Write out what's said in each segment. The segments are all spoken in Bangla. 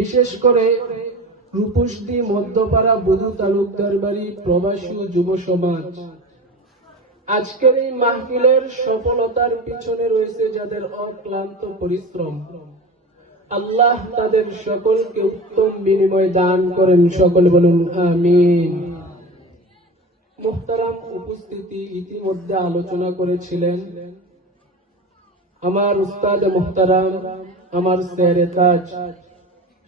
বিশেষ করে রূপসী মধ্যপাড়া বধু তালুকদার বাড়ি প্রবাসী যুব সমাজ, আজকের এই মাহফিলের সফলতার পিছনে রয়েছে যাদের অক্লান্ত পরিশ্রম। আল্লাহ তাদের সকলকে উত্তম বিনিময় দান করেন, সকলে বলুন আমিন। মুহতারাম উপস্থিতি, ইতিমধ্যে আলোচনা করেছিলেন আমার উস্তাদ মুহতারাম, আমার শেরে তাজ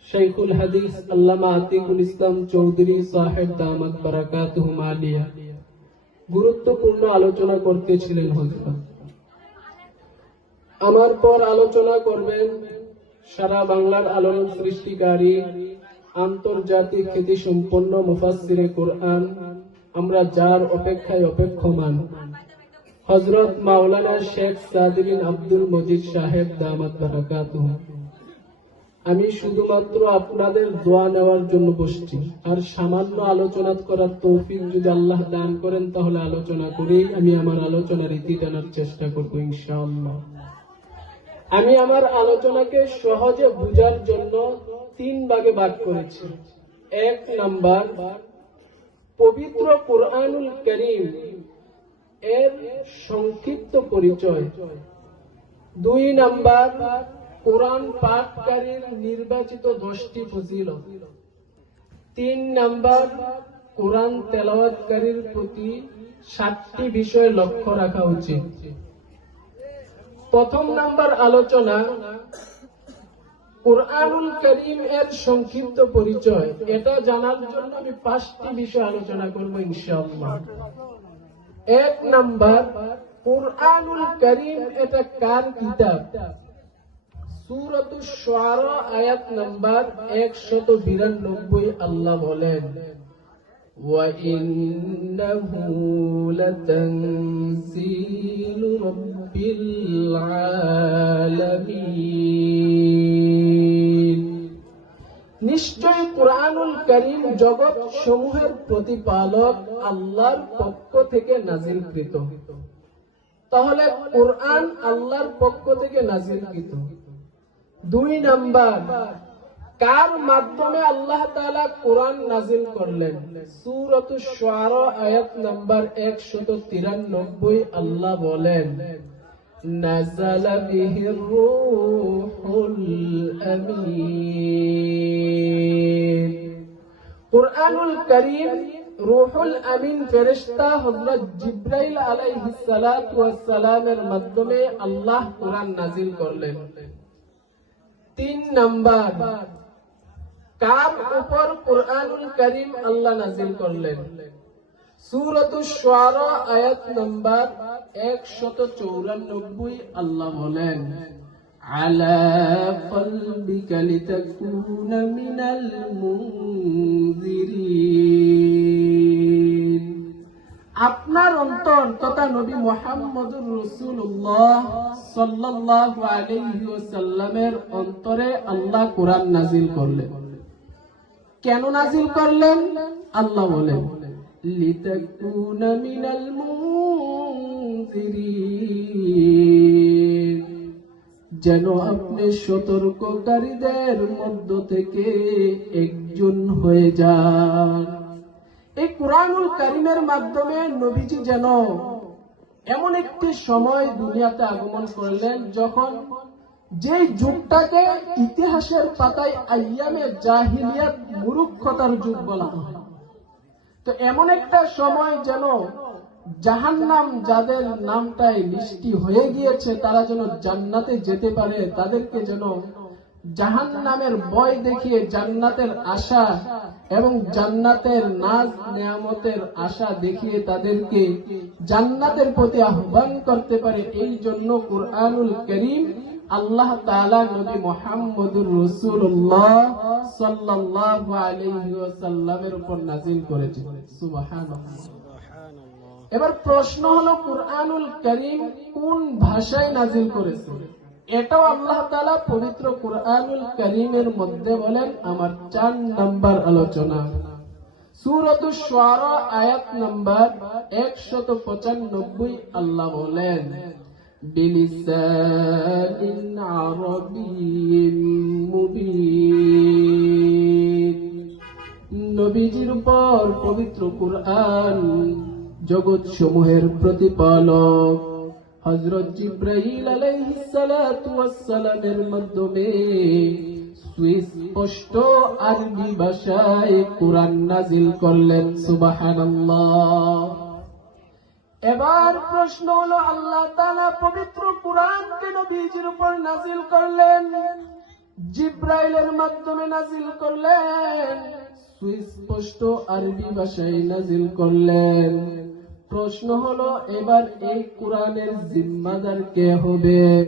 শাইখুল হাদিস আল্লামা আতিকুল ইসলাম চৌধুরী সাহেব দামাত বারাকাতুহুম আলিয়া গুরুত্বপূর্ণ আলোচনা করতেছিলেন। হযরত আমার পর আলোচনা করবেন সারা বাংলার আলোড়ন সৃষ্টিকারী, আন্তর্জাতিক খ্যাতি সম্পন্ন মুফাসসিরে কোরআন, আমরা যার অপেক্ষায় অপেক্ষমান, হযরত মাওলানা শেখ সাদ বিন আব্দুল মজিদ সাহেব দামাত বারাকাতুহু। আমি শুধুমাত্র আপনাদের দোয়া নেওয়ার জন্য বসছি, আর সামান্য আলোচনা করার তৌফিক যদি আল্লাহ দান করেন তাহলে আলোচনা করেই আমি আমার আলোচনার ইতি টানার চেষ্টা করব ইনশাআল্লাহ। আমি আমার আলোচনাকে সহজে বুঝার জন্য 3 ভাগে ভাগ করেছি। 1 নাম্বার, পবিত্র কুরআনুল কারীম এর সংক্ষিপ্ত পরিচয়। 2 নাম্বার, কোরআন পাঠকারীর নির্বাচিত 10টি ফজিলত। 3 নাম্বার, কোরআন তেলাওয়াতকারীর প্রতি 7টি বিষয় লক্ষ্য রাখা উচিত। প্রথম নাম্বার আলোচনা, কুরআনুল কারীম এর সংক্ষিপ্ত পরিচয়। এটা জানার জন্য আমি 5টি বিষয় আলোচনা করব ইনশাআল্লাহ। 1 নাম্বার, কুরআনুল কারীম এটা কার কিতাব? সূরাতুশ শুআরা আয়াত নাম্বার 192 আল্লাহ বলেন, ওয়া ইন্নাহু লাতানসিলু রাব্বিল আলামিন। নিশ্চয় কুরআনুল কারীম জগৎ সমূহের প্রতিপালক আল্লাহর পক্ষ থেকে নাযিলকৃত। তাহলে কুরআন আল্লাহর পক্ষ থেকে নাযিলকৃত। 2 নাম্বার, কার মাধ্যমে আল্লাহ তাআলা কোরআন নাযিল করলেন? সূরাতুশ শুআরা আয়াত নাম্বার 193 আল্লাহ বলেন, নাযালা বিহির রূহুল আমিন। কুরআনুল কারীম রূহুল আমিন ফেরেশতা হযরত জিবরাইল আলাইহিস সালাতু ওয়াস সালামের মাধ্যমে আল্লাহ কোরআন নাযিল করলেন। 3 নাম্বার, কার উপর কুরআনুল কারীম আল্লাহ নাযিল করলেন? সূরাতুশ শুআরা আয়াত নাম্বার 194 আল্লাহ বলেন, আলা কলবিকা লিতাকুনা মিনাল মুনজিরিন। আপনার অন্তর তথা নবী মুহাম্মদুর রাসূলুল্লাহ সাল্লাল্লাহু আলাইহি ওয়াসাল্লামের অন্তরে আল্লাহ কোরআন নাযিল করলেন। কেন নাযিল করলেন? আল্লাহ বলেন, লিতাকুনা মিনাল মুনজিরিন, যেন আপনি সতর্ককারীদের মধ্য থেকে একজন হয়ে যান। এই কুরআনুল কারীমের মাধ্যমে নবীজি যেন এমন একটি সময় দুনিয়াতে আগমন করলেন যখন যে যুগটাকে ইতিহাসের পাতায় আইয়ামে জাহিলিয়াত, মূর্খতার যুগ বলা হয়, তো এমন একটা সময় যেন জাহান্নাম যাদের নামটাই লিস্টি হয়ে গিয়েছে তারা যেন জান্নাতে যেতে পারে, তাদেরকে যেন জাহান্নামের ভয় দেখিয়ে জান্নাতের আশা এবং জান্নাতের নাজ নেয়ামতের আশা দেখিয়ে তাদেরকে জান্নাতের প্রতি আহ্বান করতে পারে। এই জন্য কুরআনুল কারীম আল্লাহ তাআলা নবী মুহাম্মদুর রাসূলুল্লাহ সাল্লাল্লাহু আলাইহি ওয়াসাল্লামের উপর নাযিল করেছেন। সুবহানাল্লাহ। এবার প্রশ্ন হলো, কুরআনুল কারীম কোন ভাষায় নাযিল করেছেন? এটাও আল্লাহ তাআলা পবিত্র কুরআনুল কারীমের মধ্যে বলেন। আমার 4 নাম্বার আলোচনা, সূরাতুশ শুআরা আয়াত নাম্বার 195 আল্লাহ বলেন, বিলিসানিন আরাবিয়্যিন মুবিন। নবীজির উপর পবিত্র কুরআন জগৎ সমূহের প্রতিপালক হযরত জিবরাইল আলাইহিস সালাতু ওয়াস সালামের মাধ্যমে সুস্পষ্ট আরবি ভাষায় কুরআন নাজিল করলেন। সুবহানাল্লাহ। এবার প্রশ্ন হলো, আল্লাহ তাআলা পবিত্র কুরআনকে নবীজির উপর নাজিল করলেন, জিবরাইলের মাধ্যমে নাজিল করলেন, সুস্পষ্ট আরবি ভাষায় নাজিল করলেন। প্রশ্ন হলো, এবার এই কুরআনের জিম্মাদার কে হবে?